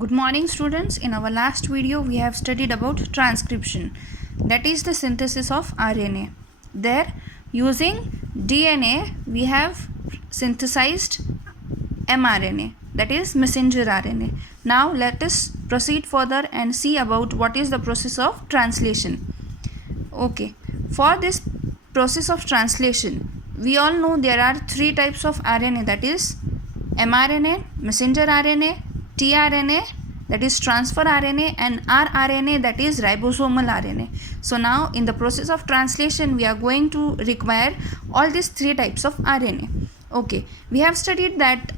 Good morning students. In our last video we have studied about transcription, that is the synthesis of RNA. There, using DNA we have synthesized mRNA, that is messenger RNA. Now let us proceed further and see about what is the process of translation. Okay, for this process of translation we all know there are three types of RNA, that is mRNA, messenger RNA, tRNA, that is transfer RNA, and rRNA, that is ribosomal RNA. So now in the process of translation we are going to require all these three types of RNA. Okay, we have studied that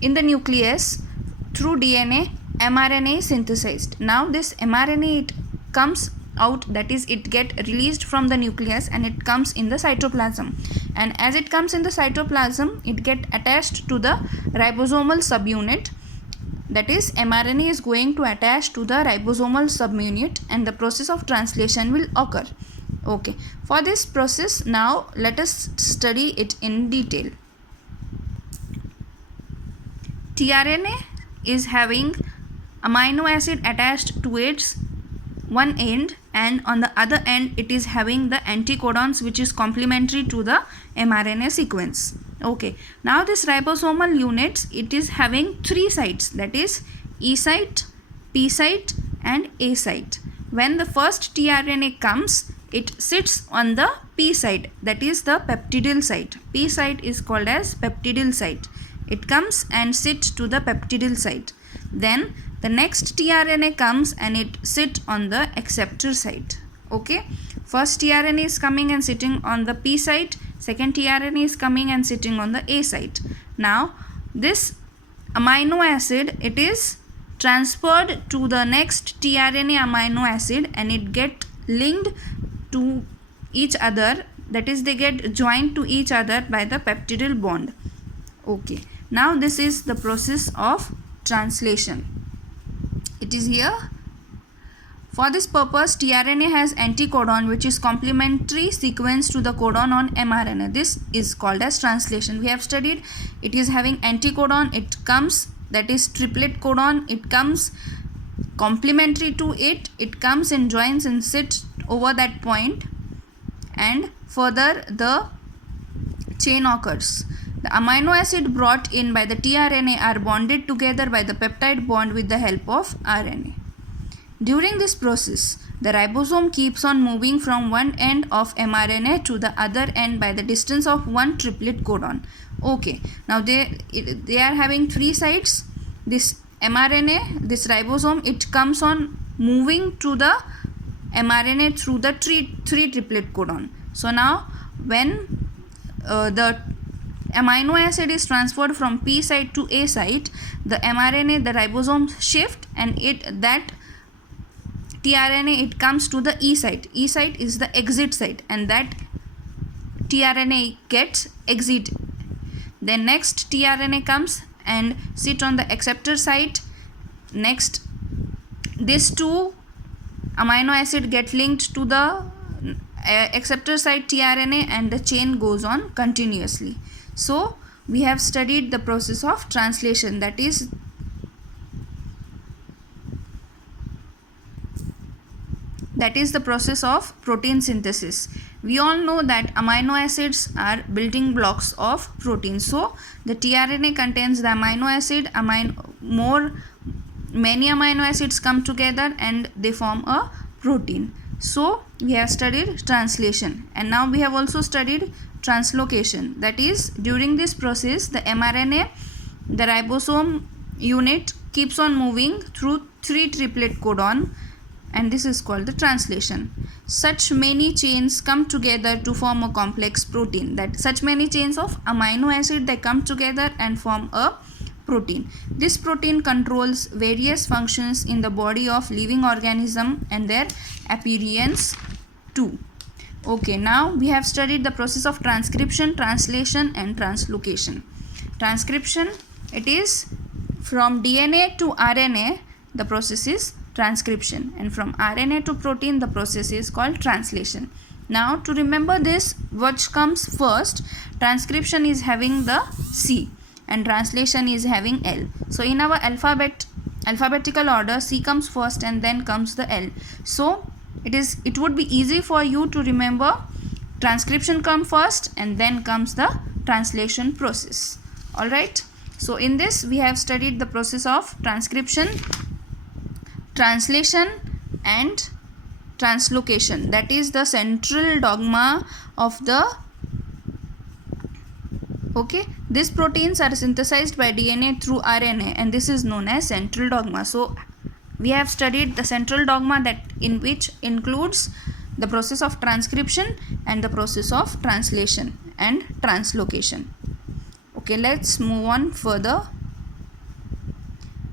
in the nucleus through DNA mRNA is synthesized. Now this mRNA, it comes out, that is it get released from the nucleus and it comes in the cytoplasm, and as it comes in the cytoplasm it get attached to the ribosomal subunit, that is mRNA is going to attach to the ribosomal subunit and the process of translation will occur. Okay, for this process now let us study it in detail. tRNA is having amino acid attached to its one end, and on the other end it is having the anticodons which is complementary to the mRNA sequence. Okay, now this ribosomal units, it is having three sites, that is E site, P site and A site. When the first tRNA comes, it sits on the P site, that is the peptidyl site. P site is called as peptidyl site. It comes and sits to the peptidyl site. Then the next tRNA comes and it sits on the acceptor site. Okay, first tRNA is coming and sitting on the P site, second tRNA is coming and sitting on the A site. Now this amino acid, it is transferred to the next tRNA amino acid and it get linked to each other, that is they get joined to each other by the peptidyl bond. Okay, now this is the process of translation. It is here. For this purpose tRNA has anticodon which is complementary sequence to the codon on mRNA. This is called as translation. We have studied it is having anticodon, it comes, that is triplet codon, it comes complementary to it, it comes and joins and sits over that point, and further the chain occurs. The amino acid brought in by the tRNA are bonded together by the peptide bond with the help of RNA. During this process, the ribosome keeps on moving from one end of mRNA to the other end by the distance of one triplet codon. Okay, now they are having three sites. This mRNA, this ribosome, it comes on moving to the mRNA through the three triplet codon. So now when the amino acid is transferred from P site to A site, the mRNA, the ribosome shift and that tRNA, it comes to the E site. E site is the exit site and that tRNA gets exit. Then next tRNA comes and sit on the acceptor site. Next these two amino acid get linked to the acceptor site tRNA and the chain goes on continuously. So we have studied the process of translation, that is the process of protein synthesis. We all know that amino acids are building blocks of protein. So the tRNA contains the amino acid, many amino acids come together and they form a protein. So we have studied translation, and now we have also studied translocation, that is during this process the mRNA, the ribosome unit keeps on moving through three triplet codon, and this is called the translation. Such many chains come together to form a complex protein, that such many chains of amino acid they come together and form a protein. This protein controls various functions in the body of living organism and their appearance too. Okay, now we have studied the process of transcription, translation and translocation. Transcription, it is from DNA to RNA, the process is transcription, and from RNA to protein the process is called translation. Now to remember this, which comes first, transcription is having the C and translation is having L. So in our alphabet alphabetical order. C comes first and then comes the L. So it would be easy for you to remember transcription come first and then comes the translation process. Alright, so in this we have studied the process of transcription, translation and translocation. That is the central dogma of the these proteins are synthesized by DNA through RNA, and this is known as central dogma. So we have studied the central dogma, that in which includes the process of transcription and the process of translation and translocation. Okay, let's move on further.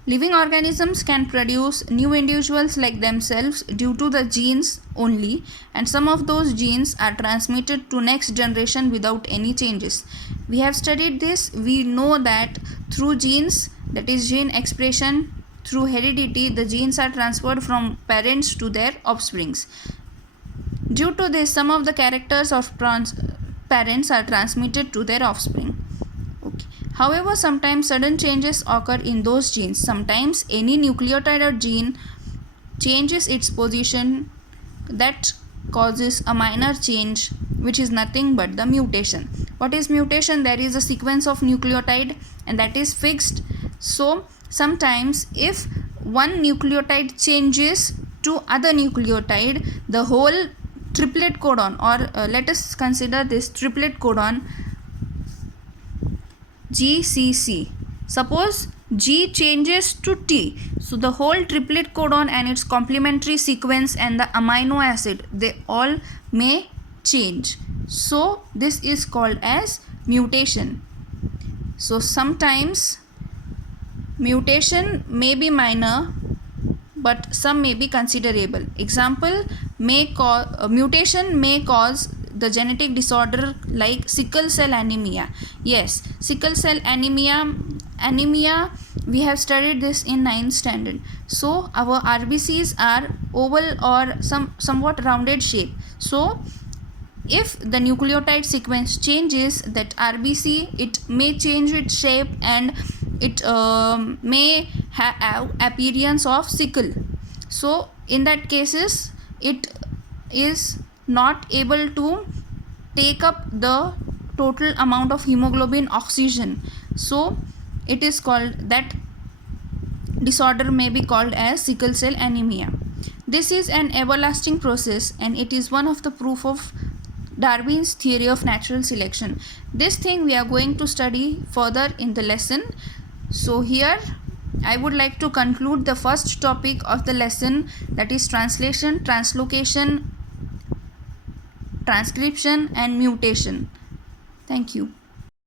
Living organisms can produce new individuals like themselves due to the genes only, and some of those genes are transmitted to next generation without any changes. We have studied this. We know that through genes, that is gene expression, through heredity, the genes are transferred from parents to their offsprings. Due to this, some of the characters of parents are transmitted to their offspring. However, sometimes sudden changes occur in those genes. Sometimes any nucleotide or gene changes its position, that causes a minor change, which is nothing but the mutation. What is mutation? There is a sequence of nucleotide and that is fixed. So sometimes if one nucleotide changes to other nucleotide, the whole triplet codon, or let us consider this triplet codon GCC. Suppose G changes to T, so the whole triplet codon and its complementary sequence and the amino acid, they all may change. So this is called as mutation. So sometimes mutation may be minor, but some may be considerable. Example, mutation may cause the genetic disorder like sickle cell anemia. Yes, sickle cell anemia, we have studied this in 9th standard. So our RBCs are oval or somewhat rounded shape. So if the nucleotide sequence changes, that RBC, it may change its shape and it may have appearance of sickle. So in that cases, it is not able to take up the total amount of hemoglobin oxygen. So it is called, that disorder may be called as sickle cell anemia. This is an everlasting process and it is one of the proof of Darwin's theory of natural selection. This thing we are going to study further in the lesson. So here I would like to conclude the first topic of the lesson, that is translation, translocation, transcription and mutation. Thank you.